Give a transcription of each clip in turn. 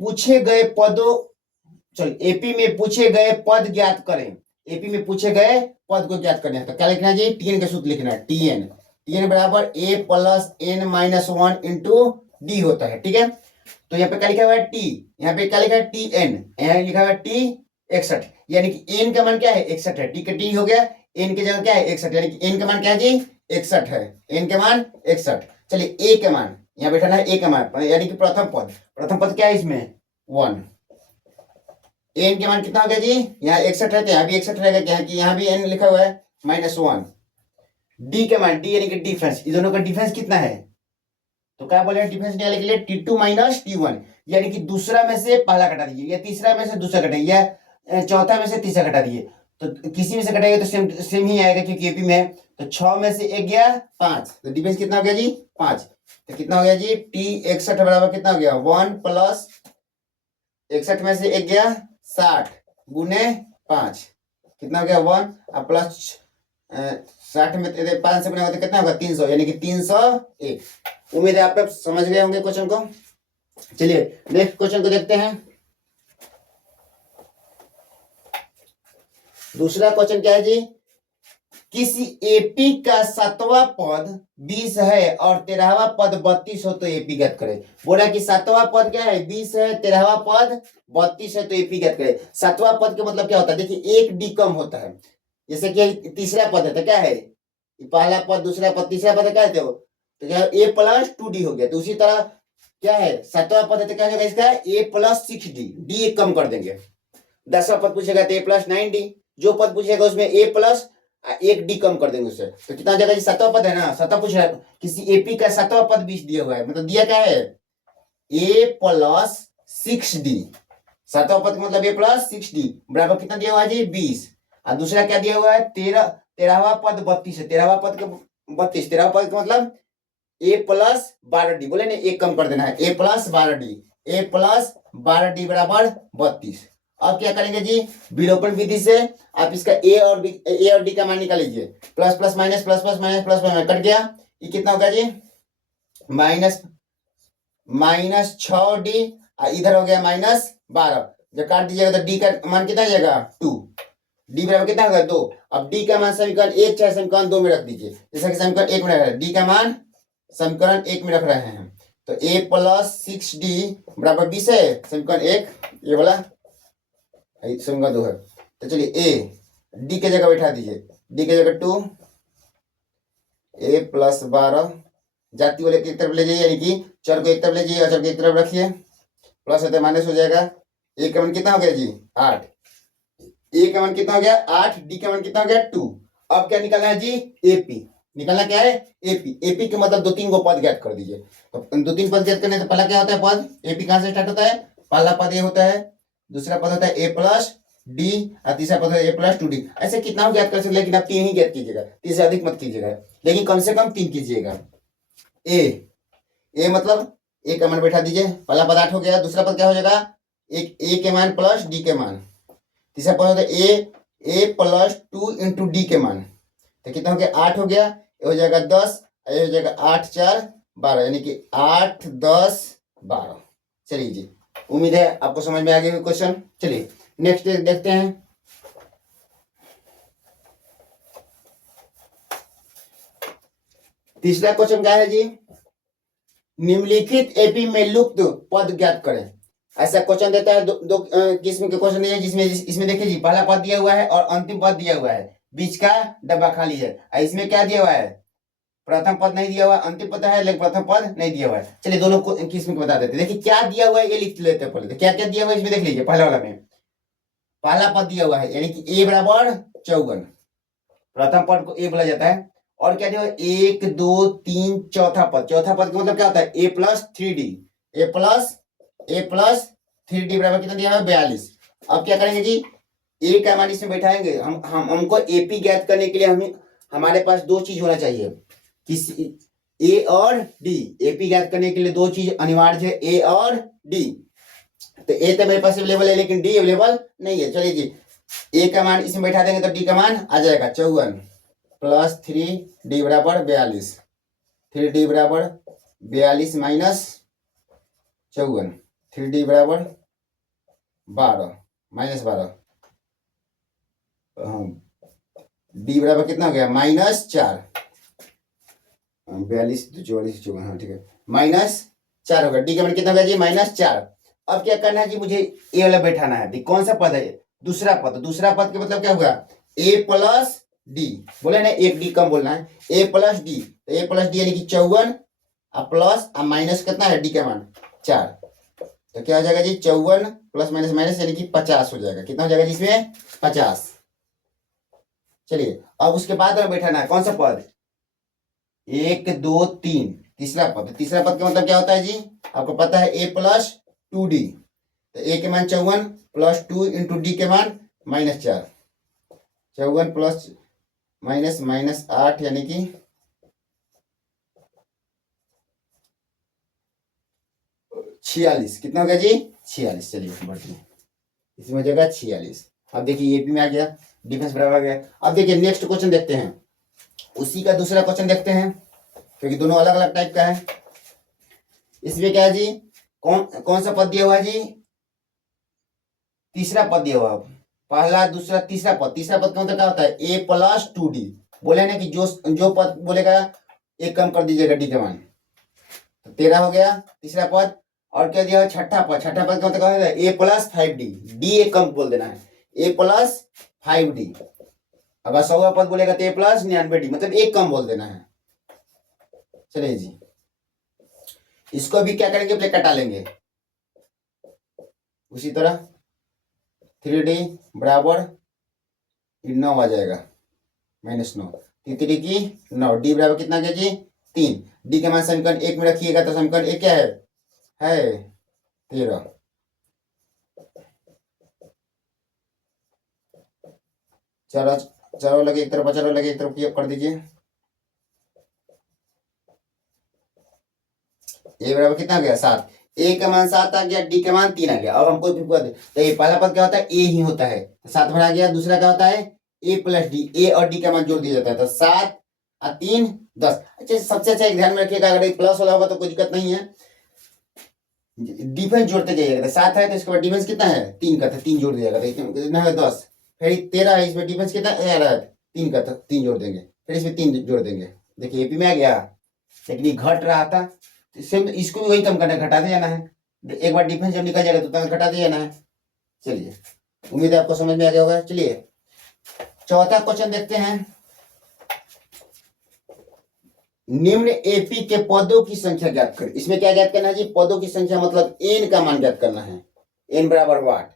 पूछे गए पदों, चलो एपी में पूछे गए पद ज्ञात करें। एपी में पूछे गए पद को ज्ञात करना है तो क्या लिखना है जी, टीएन का सूत्र लिखना है। टीएन टीएन बराबर a plus n minus one into d होता है। ठीक है, तो यहाँ पे क्या लिखा हुआ है टी, यहाँ पे क्या लिखा है टी एन, यहाँ लिखा हुआ है टी 61, यानी कि एन का मान क्या है 61 है। टी का टी हो गया, एन की जगह क्या है 61, यानी कि एन का मान क्या है जी 61 है, एन का मान 61। चलिए ए का मान यहाँ बैठाना है, ए का मान यानी कि प्रथम पद क्या है इसमें 1। एन के मान कितना हो गया जी, यहाँ 61 है तो यहाँ भी 61 रहेगा, क्या है कि यहाँ भी एन लिखा हुआ है -1। डी के मान, डी यानी कि डिफरेंस, इन दोनों का डिफरेंस कितना है, तो क्या बोले डिफरेंस निकालने के लिए T2 माइनस T1, यानी कि दूसरा में से पहला घटा दीजिए, या तीसरा में से दूसरा घटाइए, या चौथा में से तीसरा घटा दीजिए। तो किसी में से घटाइए तो सेम ही आएगा क्योंकि एपी में है। तो 6 में से 1 गया 5, तो डिफरेंस कितना हो गया जी 5। तो कितना हो गया जी T61 बराबर कितना हो गया 1 प्लस 61 में से 1 गया 60 गुने 5, कितना हो गया 1 और प्लस 60 में 5 से गुना होगा तो कितना होगा 300, यानी कि 301। उम्मीद है आप लोग समझ गए होंगे क्वेश्चन को। चलिए नेक्स्ट क्वेश्चन को देखते हैं। दूसरा क्वेश्चन क्या है जी, किसी एपी का 7वां पद 20 है और 13वां पद 32 हो तो एपी ज्ञात करे। बोला कि 7वां पद क्या है 20 है, 13वां पद 32 है तो एपी ज्ञात करे। 7वां पद का मतलब क्या होता है, देखिए एक डी कम होता है, जैसे कि तीसरा पद है तो क्या है पहला पद दूसरा पद तीसरा पद क्या है तो क्या ए प्लस 2d हो गया। तो उसी तरह क्या है 7वां पद है तो क्या होगा इसका ए प्लस 6d, डी एक कम कर देंगे। 10वां पद पूछेगा तो ए प्लस 9d, जो पद पूछेगा उसमें ए प्लस 1d कम कर देंगे उससे। तो कितना जगह 7वां पद है ना, 7वां पूछ रहा है किसी एपी का 7वां पद 20 दिया हुआ है, मतलब दिया क्या है ए प्लस 6d। 7वां पद मतलब ए प्लस 6d बराबर कितना दिया हुआ है जी 20, और दूसरा क्या दिया हुआ है 13वां पद 32 है, 13वां पद का 32, 13वां पद का मतलब ए प्लस 12d, बोले ना एक कम कर देना है a plus 12d, A plus 12d बराबर 32। अब क्या करेंगे जी विलोपन विधि से आप इसका ए और डी का मान निकाल लीजिए। Plus plus minus plus plus minus plus minus cut गया, ये कितना होगा जी माइनस 6d, इधर हो गया -12। जब काट दीजिएगा तो डी का मान कितना आ जाएगा 2, डी बराबर कितना होगा 2। अब डी का मान समीकरण 1 चाहे समीकरण 2 में रख दीजिए, जैसा कि समीकरण 1 में रख रहे हैं, डी का मान समीकरण 1 में रख रहे हैं तो a प्लस 6d बराबर 20 है, समीकरण 1 ये वाला समीकरण 2 है। तो चलिए a d के जगह बैठा दीजिए, d के जगह 2 a प्लस 12 जाति वाले की तरफ ले जाइए, यानी कि चर को एक तरफ ले जाइए और चर को एक तरफ रखिए, प्लस होता है माइनस हो जाएगा। a का मान कितना हो गया जी 8, a का मान कितना हो गया 8, d का मान कितना हो गया 2। अब क्या निकालना है जी एपी, निकालना क्या है एपी। एपी के मतलब 2-3 को पद ज्ञात कर दीजिए। तो 2-3 पद ज्ञात करने से पहला क्या होता है पद, एपी कहां से स्टार्ट होता है, पहला पद ए होता है, दूसरा पद होता है ए प्लस डी और तीसरा पद है ए प्लस 2d। ऐसे कितना ज्ञात कर सकते, लेकिन आप 3 ही ज्ञात कीजिएगा, 3 से अधिक मत कीजिएगा, लेकिन कम से कम 3 कीजिएगा। ए मतलब ए का मान बैठा दीजिए, पहला पद 8 हो गया, दूसरा पद क्या हो जाएगा एक ए के मान प्लस डी के मान, तीसरा पद होता है ए प्लस 2 इंटू डी के मान, तो कितना हो गया 8 हो गया, ये हो जाएगा 10, ये हो जाएगा 8 4 12, यानी कि 8 10 12। चलिए जी उम्मीद है आपको समझ में आ गया क्वेश्चन। चलिए नेक्स्ट देखते हैं। तीसरा क्वेश्चन क्या है जी, निम्नलिखित एपी में लुप्त पद ज्ञात करें। ऐसा क्वेश्चन देता है दो किस्म के क्वेश्चन है, जिसमें इसमें देखिए जी पहला पद दिया हुआ है और अंतिम पद दिया हुआ है, बीच का डब्बा खाली है। इसमें क्या दिया हुआ है प्रथम पद नहीं दिया हुआ, अंतिम पद है लेकिन प्रथम पद नहीं दिया हुआ है। चलिए दोनों को किस्म को बता देते हैं। देखिए क्या दिया हुआ है ये लिख लेते हैं पहले, तो क्या क्या दिया हुआ है इसमें देख लीजिए। पहले वाला में पहला पद दिया हुआ है, यानी कि ए बराबर 54, प्रथम पद को ए बोला जाता है। और क्या दिया हुआ है 1 2 3 चौथा पद, चौथा पद का मतलब क्या होता है a plus 3d, A plus 3d बराबर कितना दिया हुआ है 42। अब क्या करेंगे जी ए का मान इसमें बैठाएंगे, हमको एपी ज्ञात करने के लिए हमारे पास 2 चीज होना चाहिए, किसी ए और डी। एपी ज्ञात करने के लिए 2 चीज अनिवार्य है, ए और डी। तो ए तो मेरे पास अवेलेबल है लेकिन डी अवेलेबल नहीं है। चलिए जी ए का मान इसमें बैठा देंगे तो डी का मान आ जाएगा 54 प्लस 3d बराबर 42, 3d बराबर 42 माइनस 54, 3d बराबर 12 -12, डी बराबर कितना हो गया -4, 42 44 54, हाँ ठीक है, -4 होगा। डी का मान कितना होगा जी -4। अब क्या करना है जी, मुझे ए वाला बैठाना है। देखिए कौन सा पद है, दूसरा पद। दूसरा पद के मतलब क्या होगा, ए प्लस डी, बोले ना एक डी कम बोलना है, ए प्लस डी। तो ए प्लस डी यानी कि 54 प्लस माइनस कितना है डी का मान 4, तो क्या हो जाएगा जी 54 प्लस माइनस माइनस यानी कि 50 हो जाएगा। कितना हो जाएगा जी इसमें 50। चलिए अब उसके बाद में बैठाना है कौन सा पद, 1 2 3, तीसरा पद। तीसरा पद का मतलब क्या होता है जी, आपको पता है ए प्लस 2d। तो ए के मान 54 प्लस 2 इंटू डी के मान -4, 54 प्लस माइनस माइनस 8 यानी कि 46। कितना हो गया जी 46। चलिए बढ़िया, इसमें हो जाएगा 46। अब देखिए एपी में आ गया, डिफेंस बराबर आ गया। अब देखिए नेक्स्ट क्वेश्चन देखते हैं, उसी का दूसरा क्वेश्चन देखते हैं, क्योंकि दोनों अलग अलग टाइप का है। इसमें क्या है जी, कौन कौन सा पद दिया हुआ है जी, तीसरा पद दिया हुआ, पहला दूसरा तीसरा पद। तीसरा पद का मतलब क्या होता है, ए प्लस 2d। बोले ना कि जो पद बोलेगा एक कम कर दीजिएगा डी का मान, तो 13 हो गया तीसरा पद। और क्या दिया, छठा पद। छठा पद का मतलब क्या होता है, ए प्लस 5d, डी एक कम बोल देना है, ए प्लस 5d। अगर 100वां पद बोलेगा तो ए प्लस 99d, मतलब एक कम बोल देना है। चलिए जी, इसको भी क्या करेंगे, प्ले कटा लेंगे उसी तरह। 3d बराबर 9 आ जाएगा, -9, 3 की 9, डी बराबर कितना गया जी 3। डी के मान समीकरण 1 में रखिएगा तो समीकरण 1 क्या है 13। चारों लगे एक तरफ, चारों लगे एक तरफ कर दीजिए। ए बराबर कितना गया 7, ए का मान 7 आ गया, डी का मान 3 आ गया। अब हमको तो ये पहला पद क्या होता है, ए ही होता है, 7 भरा गया। दूसरा क्या होता है, ए प्लस डी, ए और डी का मान जोड़ दिया जाता है, तो 7 और 3 10। अच्छा सबसे अच्छा एक ध्यान में रखिएगा, अगर प्लस वाला होगा तो कोई दिक्कत नहीं है, डिफेंस जोड़ते जाइएगा। 7 है तो इसके बाद डिफेंस कितना है 3 का, तो 3 जोड़ दिया जाएगा, कितना है 10। फिर 13 है, इसमें डिफेंस कितना है 3 का, तो 3 जोड़ देंगे, फिर इसमें 3 जोड़ देंगे। देखिए एपी में आ गया, लेकिन ये घट रहा था, इसको भी वही कम करना है, घटाते जाना है। एक बार डिफेंस जब निकल जाएगा तो घटाते जाना है। चलिए उम्मीद है आपको समझ में आ गया होगा। चलिए चौथा क्वेश्चन देखते हैं, निम्न एपी के पदों की संख्या ज्ञात करें। इसमें क्या ज्ञात करना है जी, पदों की संख्या मतलब एन का मान ज्ञात करना है, एन बराबर वाट।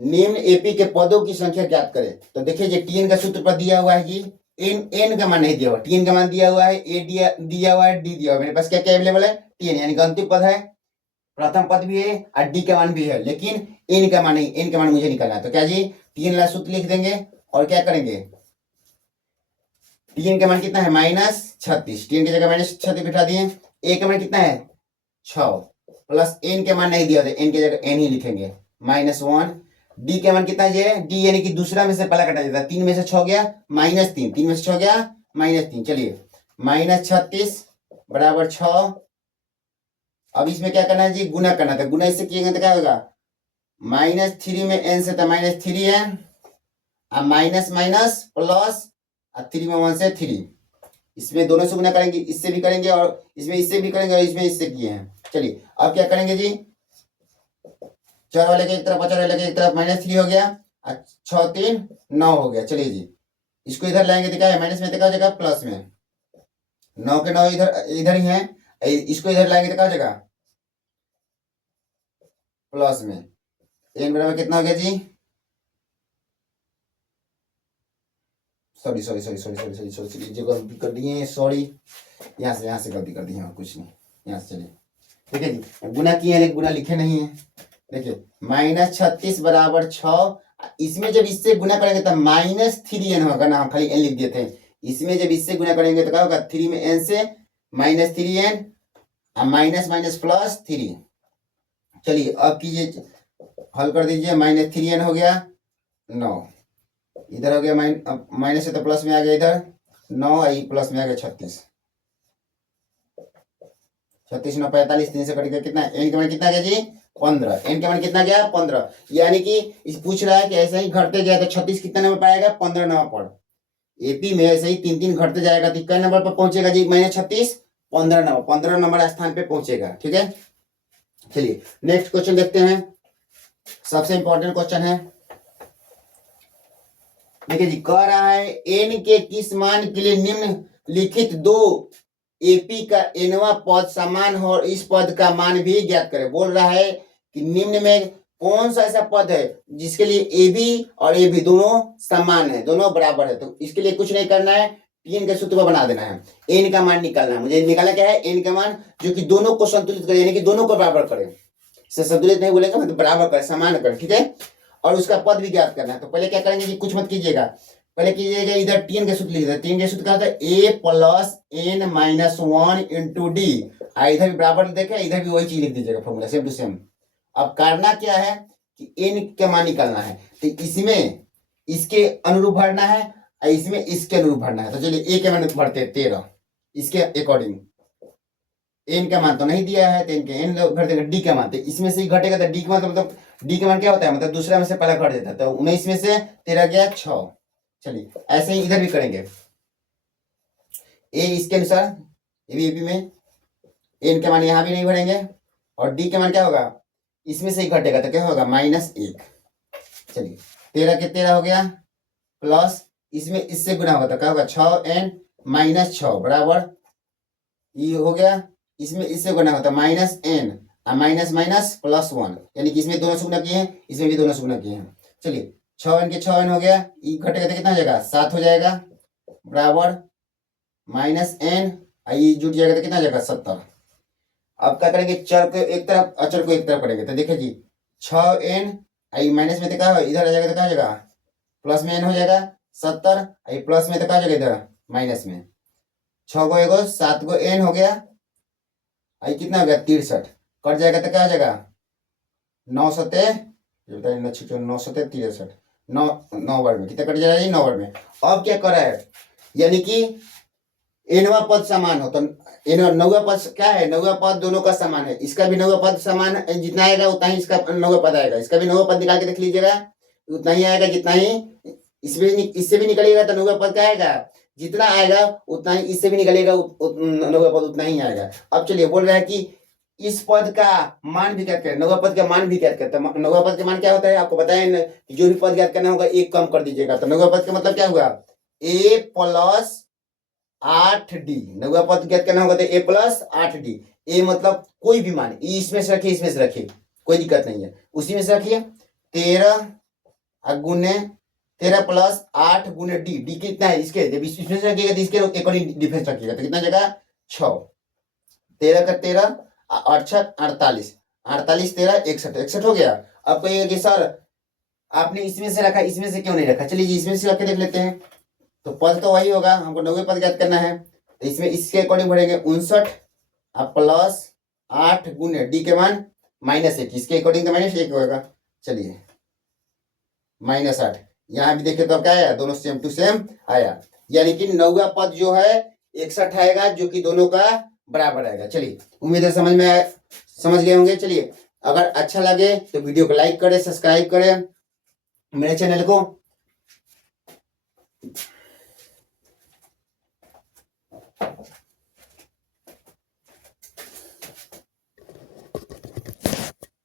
निम्न एपी के पदों की संख्या ज्ञात करें। तो देखिए जी टीएन का सूत्र पर दिया हुआ है जी, एन का मान नहीं दिया हुआ, टीएन का मान दिया हुआ है, ए दिया हुआ है, डी दिया हुआ है। मेरे पास क्या क्या अवेलेबल है, टीएन यानी कि अंतिम पद है, प्रथम पद भी है और डी का मान भी है, लेकिन एन का मान नहीं, एन का मान मुझे निकालना है। तो क्या जी टीएन वाला सूत्र लिख देंगे और क्या करेंगे, टीएन का मान कितना है -36, टीएन की जगह -36 बिठा दिए। ए का मान कितना है 6 प्लस एन के मान नहीं दिया, एन की जगह एन ही लिखेंगे -1। डी के मान कितना है, डी यानी कि दूसरा में से पहला कटा जाता है, 3 में से 6 गया -3, 3 में से 6 गया -3। चलिए -36 बराबर 6। अब इसमें क्या करना है जी, गुना करना था, गुना इससे किएंगे तो क्या होगा, -3 में n से था -3n, अब माइनस माइनस प्लस 3 में 1 से 3, इसमें दोनों से गुना करेंगे, इससे भी करेंगे और इससे भी करेंगे और इसमें इससे किए हैं। चलिए अब क्या करेंगे जी, 4 वाले के एक तरफ 4 वाले के एक तरफ -3 हो गया, 6 3 9 हो गया। चलिए जी इसको इधर लाएंगे तो क्या है, माइनस में तो क्या हो जाएगा प्लस में, 9 के 9 इधर इधर ही है, इसको इधर लाएंगे तो क्या हो जाएगा प्लस में। एन बराबर कितना हो गया जी, सॉरी जो गलती कर दिए, सॉरी यहाँ से गलती कर दी है, कुछ नहीं, यहाँ से चलिए। ठीक है जी, गुना किए हैं लेकिन गुना लिखे नहीं है। देखिए -36 बराबर 6, इसमें जब इससे गुना करेंगे तो -3n होगा ना, हम खाली n लिख दिए थे। इसमें जब इससे गुना करेंगे तो क्या होगा, 3 में n से -3n माइनस माइनस प्लस 3। चलिए अब कीजिए, हल कर दीजिए, -3n हो गया 9, इधर हो गया माइनस से तो प्लस में आ गया, इधर 9 प्लस में आ गया 36, 36 9 45, 3 से कट गया कितना, एन का मान कितना गया जी 15, n का मान कितना गया 15, यानी कि इस पूछ रहा है कि ऐसे ही घटते गया तो 36 कितना नंबर पाएगा 15 नंबर पर। एपी में ऐसे ही 3 घटते जाएगा तो कितने नंबर पर पहुंचेगा जी -36 15 नंबर स्थान पे पहुंचेगा। ठीक है, चलिए नेक्स्ट क्वेश्चन देखते हैं, सबसे इंपॉर्टेंट क्वेश्चन है। देखिए जी, कह रहा है एन के किस मान के लिए निम्नलिखित दो एपी का एनवा पद समान हो और इस पद का मान भी ज्ञात करें। बोल रहा है कि निम्न में कौन सा ऐसा पद है जिसके लिए ए बी और ए बी दोनों समान है, दोनों बराबर है। तो इसके लिए कुछ नहीं करना है, टीएन के सूत्र पर बना देना है, एन का मान निकालना है। मुझे निकालना क्या है, एन का मान जो कि दोनों को संतुलित करे, यानी कि दोनों को बराबर करे। संतुलित नहीं बोलेगा मतलब बराबर करे, समान करे। ठीक है, और उसका पद भी ज्ञात करना है। तो पहले क्या करेंगे कि कुछ मत कीजिएगा, पहले कीजिएगा इधर टीएन के सूत्र लिख दे। टीएन के सूत्र क्या होता है, a plus n minus 1 into d. इधर भी बराबर देखे, इधर भी वही चीज लिख दीजिएगा, फॉर्मूला सेम टू सेम। अब करना क्या है कि एन का मान निकालना है, तो इसमें इसके अनुरूप भरना है और इसमें इसके अनुरूप भरना है। तो चलिए ए के मान भरते हैं 13, इसके अकॉर्डिंग। एन का मान तो नहीं दिया है तो इनके एन भर देगा, डी का मान तो इसमें से ही घटेगा। तो डी का मतलब डी का मान क्या होता है, मतलब दूसरा में से पहला घट देता है। तो 19 में से 13 गया 6। चलिए ऐसे ही इधर भी करेंगे, ए इसके अनुसार ये भी एपी में एन के मान यहाँ भी नहीं भरेंगे और डी के मान क्या होगा, इसमें से ही घटेगा तो क्या होगा -1। चलिए 13 के 13 हो गया, प्लस इसमें इससे गुना होगा तो क्या होगा 6n माइनस 6 बराबर ये हो गया, इसमें इससे गुना होता -n और माइनस माइनस +1, यानी कि इसमें दोनों से गुना किए हैं, इसमें भी दोनों से गुना किए हैं। चलिए 6n के 6n हो गया, ये घटेगा तो कितना हो जाएगा 7 हो जाएगा बराबर -n, ये जुट जाएगा तो कितना हो जाएगा 70। अब क्या करेंगे, चर को एक तरफ अचर को एक तरफ करेंगे। तो देखिए जी 6n माइनस में तो क्या हो, इधर आ जाएगा तो क्या हो जाएगा प्लस में n हो जाएगा 70, प्लस में तो क्या हो जाएगा इधर माइनस में 6 को एगो 7 को n हो गया, कितना हो गया 63, कट जाएगा तो क्या हो जाएगा 9 सते 9 सते 63, 9 वर्ग में कितना कट जाएगा जी 9 वर्ग में। अब क्या कर रहा है, यानी कि एनवा पद समान हो तो नौवा पद क्या है, नौवा पद दोनों का समान है, इसका भी नौवा पद समान जितना आएगा उतना ही इसका नौवा पद आएगा। इसका भी नौवा पद निकाल के देख लीजिएगा, उतना ही आएगा जितना ही इससे भी निकलेगा। तो नौवा पद क्या आएगा, जितना आएगा उतना ही इससे भी निकलेगा, नौवा पद उतना ही आएगा। अब चलिए बोल रहा है कि इस पद का मान भी ज्ञात करें, नौवा पद का मान भी ज्ञात करते हैं। नौवा पद का मान क्या होता है आपको बताया, जो भी पद ज्ञात करना होगा एक कम कर दीजिएगा। तो नौवा पद का मतलब क्या हुआ, a प्लस 8d। नौवा पद ज्ञात करना होगा तो a प्लस 8d। a मतलब कोई भी मान, इसमें से रखिए इसमें से रखिए, कोई दिक्कत नहीं है, उसी में से रखिए। 13 गुने 13 प्लस 8 गुने डी, डी कितना है इसके, जब इसमें से रखिएगा तो इसके अकॉर्डिंग डिफरेंस रखिएगा तो कितना जाएगा 6। 13 का 13 8 48, 48 13 61 हो गया। अब कहिएगा कि सर आपने इसमें से रखा, इसमें से क्यों नहीं रखा। चलिए इसमें से रख के देख लेते हैं, तो पद तो वही होगा, हमको नौवे पद ज्ञात करना है। तो इसमें इसके अकॉर्डिंग बढ़ेंगे 59 प्लस 8 गुने डी के मान -1, इसके अकॉर्डिंग तो -1 होगा। चलिए -8, यहाँ भी देखे तो क्या आया, दोनों सेम टू सेम आया, यानी कि नौवा पद जो है 61 आएगा जो कि दोनों का बराबर आएगा। चलिए उम्मीद है समझ गए होंगे। चलिए अगर अच्छा लगे तो वीडियो को लाइक करें, सब्सक्राइब करें मेरे चैनल को।